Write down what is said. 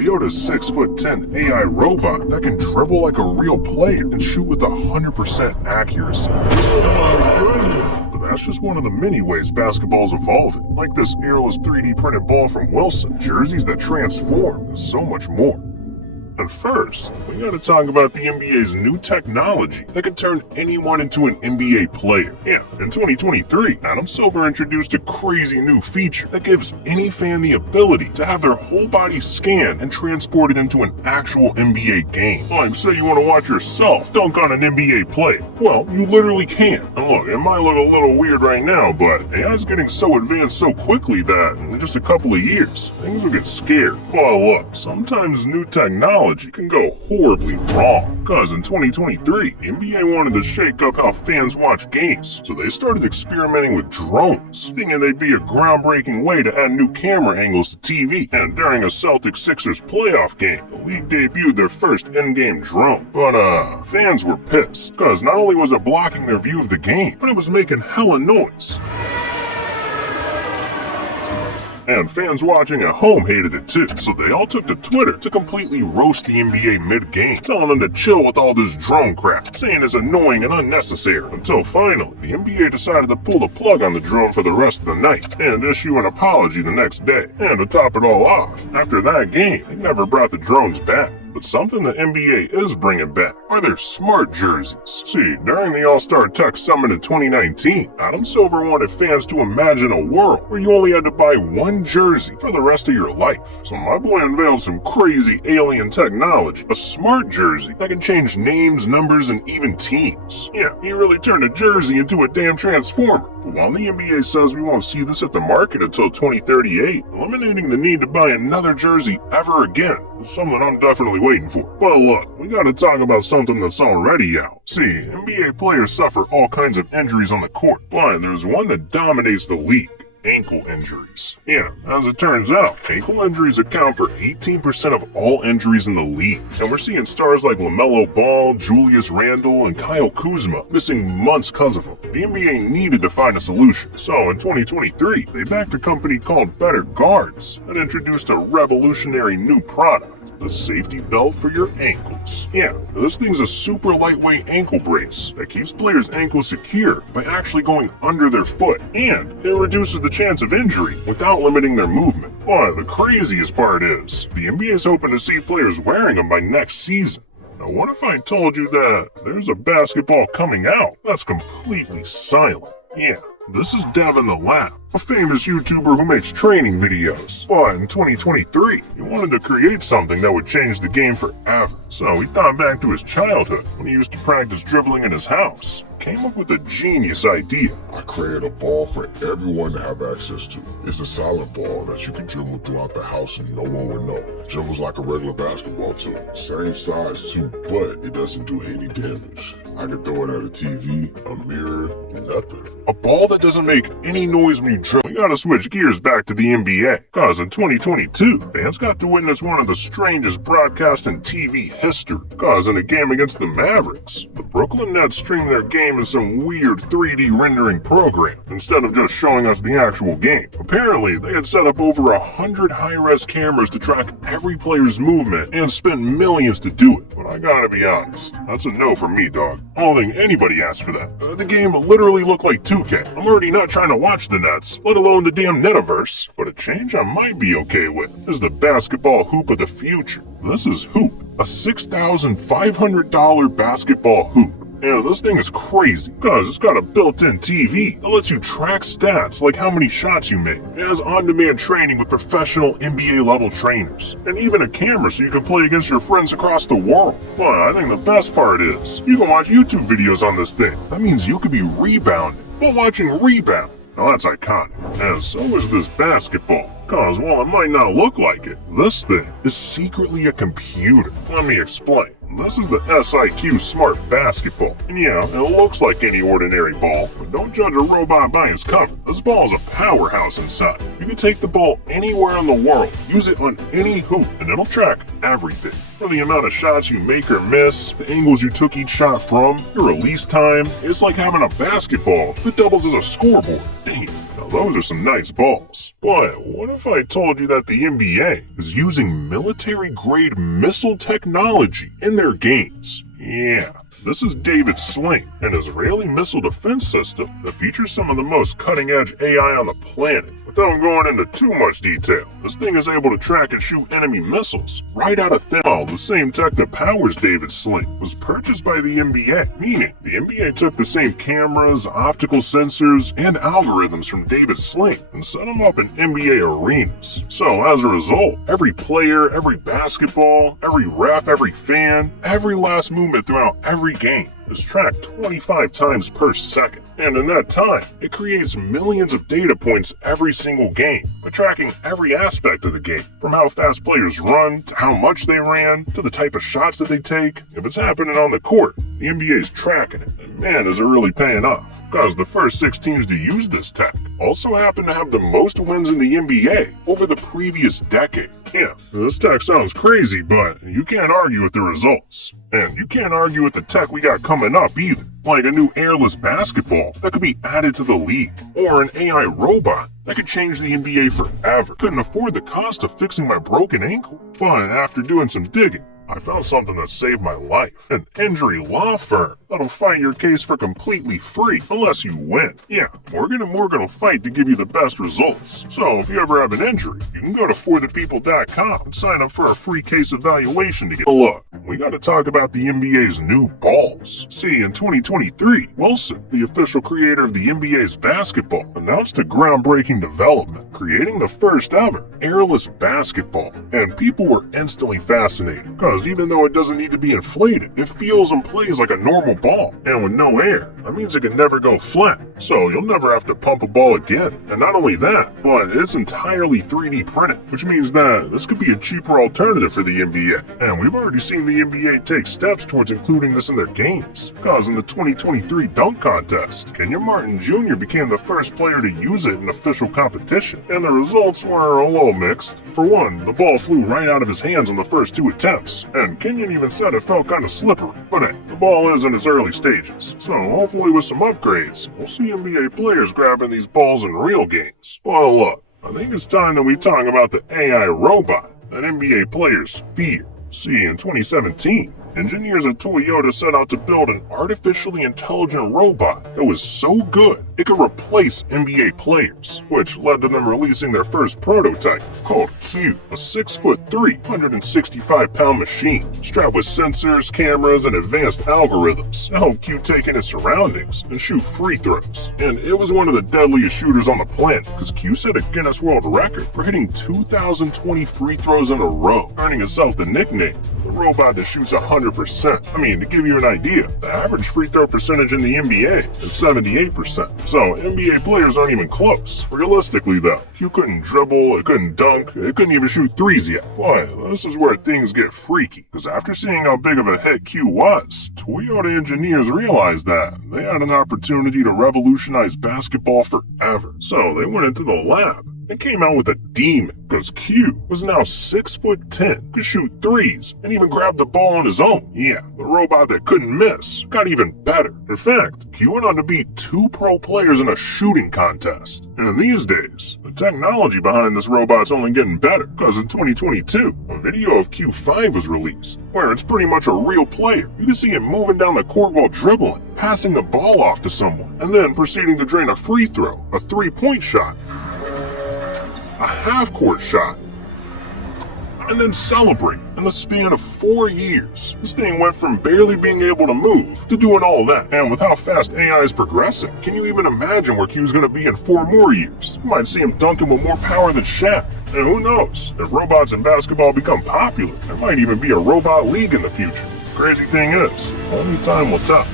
Toyota's 6'10" AI robot that can dribble like a real player and shoot with 100% accuracy. But that's just one of the many ways basketball's evolving, like this airless 3D printed ball from Wilson, jerseys that transform, and so much more. And first, we gotta talk about the NBA's new technology that can turn anyone into an NBA player. Yeah, in 2023, Adam Silver introduced a crazy new feature that gives any fan the ability to have their whole body scanned and transported into an actual NBA game. Like, say you want to watch yourself dunk on an NBA player. Well, you literally can. And look, it might look a little weird right now, but AI's getting so advanced so quickly that in just a couple of years, things will get scared. Well, look, sometimes new technology can go horribly wrong. Cause in 2023, the NBA wanted to shake up how fans watch games, so they started experimenting with drones, thinking they'd be a groundbreaking way to add new camera angles to TV. And during a Celtics-Sixers playoff game, the league debuted their first in-game drone. But fans were pissed, cause not only was it blocking their view of the game, but it was making hella noise. And fans watching at home hated it too, so they all took to Twitter to completely roast the NBA mid-game, telling them to chill with all this drone crap, saying it's annoying and unnecessary, until finally, the NBA decided to pull the plug on the drone for the rest of the night, and issue an apology the next day. And to top it all off, after that game, they never brought the drones back. But something the NBA is bringing back are their smart jerseys. See, during the All-Star Tech Summit in 2019, Adam Silver wanted fans to imagine a world where you only had to buy one jersey for the rest of your life. So my boy unveiled some crazy alien technology, a smart jersey that can change names, numbers, and even teams. Yeah, he really turned a jersey into a damn transformer. But while the NBA says we won't see this at the market until 2038, eliminating the need to buy another jersey ever again is something I'm definitely waiting for. Well, look, we gotta talk about something that's already out. See, NBA players suffer all kinds of injuries on the court, but there's one that dominates the league. Ankle injuries. Yeah, as it turns out, ankle injuries account for 18% of all injuries in the league. And we're seeing stars like LaMelo Ball, Julius Randle, and Kyle Kuzma missing months because of them. The NBA needed to find a solution. So in 2023, they backed a company called Better Guards and introduced a revolutionary new product. The safety belt for your ankles. Yeah, this thing's a super lightweight ankle brace that keeps players' ankles secure by actually going under their foot, and it reduces the chance of injury without limiting their movement. But the craziest part is, the NBA is hoping to see players wearing them by next season. Now what if I told you that there's a basketball coming out that's completely silent? Yeah, this is Devin the Lab, a famous YouTuber who makes training videos. But in 2023, he wanted to create something that would change the game forever. So he thought back to his childhood when he used to practice dribbling in his house. Came up with a genius idea. I created a ball for everyone to have access to. It's a silent ball that you can dribble throughout the house and no one would know. Dribbles like a regular basketball too. Same size too, but it doesn't do any damage. I can throw it at a TV, a mirror, nothing. A ball that doesn't make any noise when you dribble. We gotta switch gears back to the NBA, cause in 2022, fans got to witness one of the strangest broadcasts in TV history. Cause in a game against the Mavericks, the Brooklyn Nets streamed their game in some weird 3D rendering program, instead of just showing us the actual game. Apparently, they had set up over 100 high-res cameras to track every player's movement and spent millions to do it. But I gotta be honest, that's a no for me, dog. I don't think anybody asked for that. The game literally looked like 2K. I'm already not trying to watch the Nets, let alone the damn Netaverse. But a change I might be okay with is the basketball hoop of the future. This is Hoop, a $6,500 basketball hoop. Yeah, this thing is crazy, cause it's got a built-in TV that lets you track stats like how many shots you make. It has on-demand training with professional NBA-level trainers, and even a camera so you can play against your friends across the world. But I think the best part is, you can watch YouTube videos on this thing. That means you could be rebounding while watching Rebound. Now that's iconic. And so is this basketball. Cause while it might not look like it, this thing is secretly a computer. Let me explain. This is the SIQ Smart Basketball. And yeah, it looks like any ordinary ball, but don't judge a robot by its cover. This ball is a powerhouse inside. You can take the ball anywhere in the world, use it on any hoop, and it'll track everything. From the amount of shots you make or miss, the angles you took each shot from, your release time. It's like having a basketball that doubles as a scoreboard. Damn. Now those are some nice balls. But what if I told you that the NBA is using military-grade missile technology in their games? Yeah, this is David Sling, an Israeli missile defense system that features some of the most cutting-edge AI on the planet. Without going into too much detail, this thing is able to track and shoot enemy missiles right out of thin air. The same tech that powers David Sling was purchased by the NBA, meaning the NBA took the same cameras, optical sensors, and algorithms from David Sling and set them up in NBA arenas. So as a result, every player, every basketball, every ref, every fan, every last movement throughout every game is tracked 25 times per second. And in that time, it creates millions of data points every single game by tracking every aspect of the game, from how fast players run, to how much they ran, to the type of shots that they take. If it's happening on the court, the NBA is tracking it, and man, is it really paying off. Because the first 6 teams to use this tech also happen to have the most wins in the NBA over the previous decade. Yeah, this tech sounds crazy, but you can't argue with the results. And you can't argue with the tech we got coming up either, like a new airless basketball that could be added to the league, or an AI robot that could change the NBA forever. Couldn't afford the cost of fixing my broken ankle, but after doing some digging, I found something that saved my life. An injury law firm that'll fight your case for completely free unless you win. Yeah, Morgan & Morgan will fight to give you the best results. So if you ever have an injury, you can go to forthepeople.com and sign up for a free case evaluation to get a look. We gotta talk about the NBA's new balls. See, in 2023, Wilson, the official creator of the NBA's basketball, announced a groundbreaking development, creating the first ever airless basketball. And people were instantly fascinated, because even though it doesn't need to be inflated, it feels and plays like a normal ball. And with no air, that means it can never go flat. So you'll never have to pump a ball again. And not only that, but it's entirely 3D printed, which means that this could be a cheaper alternative for the NBA. And we've already seen the NBA take steps towards including this in their games. Because in the 2023 dunk contest, Kenyon Martin Jr. became the first player to use it in official competition. And the results were a little mixed. For one, the ball flew right out of his hands on the first 2 attempts. And Kenyon even said it felt kind of slippery. But hey, the ball is in its early stages. So hopefully with some upgrades, we'll see NBA players grabbing these balls in real games. Well, look, I think it's time that we talk about the AI robot that NBA players fear. See, in 2017, engineers at Toyota set out to build an artificially intelligent robot that was so good it could replace NBA players, which led to them releasing their first prototype, called Q, a 6'3", 165-pound machine, strapped with sensors, cameras, and advanced algorithms to help Q take in his surroundings and shoot free throws. And it was one of the deadliest shooters on the planet, because Q set a Guinness World Record for hitting 2,020 free throws in a row, earning himself the nickname, the robot that shoots 100%. I mean, to give you an idea, the average free throw percentage in the NBA is 78%. So NBA players aren't even close. Realistically though, Q couldn't dribble, it couldn't dunk, it couldn't even shoot threes yet. Boy, this is where things get freaky. Because after seeing how big of a hit Q was, Toyota engineers realized that they had an opportunity to revolutionize basketball forever. So they went into the lab and came out with a demon, because Q was now 6'10", could shoot threes, and even grab the ball on his own. Yeah, the robot that couldn't miss got even better. In fact, Q went on to beat 2 pro players in a shooting contest. And these days, the technology behind this robot's only getting better, because in 2022, a video of Q5 was released, where it's pretty much a real player. You can see him moving down the court while dribbling, passing the ball off to someone, and then proceeding to drain a free throw, a 3-point shot, a half-court shot, and then celebrate. In the span of 4 years, this thing went from barely being able to move to doing all that. And with how fast AI is progressing, can you even imagine where Q's gonna be in 4 more years? You might see him dunking with more power than Shaq. And who knows, if robots in basketball become popular, there might even be a robot league in the future. Crazy thing is, only time will tell.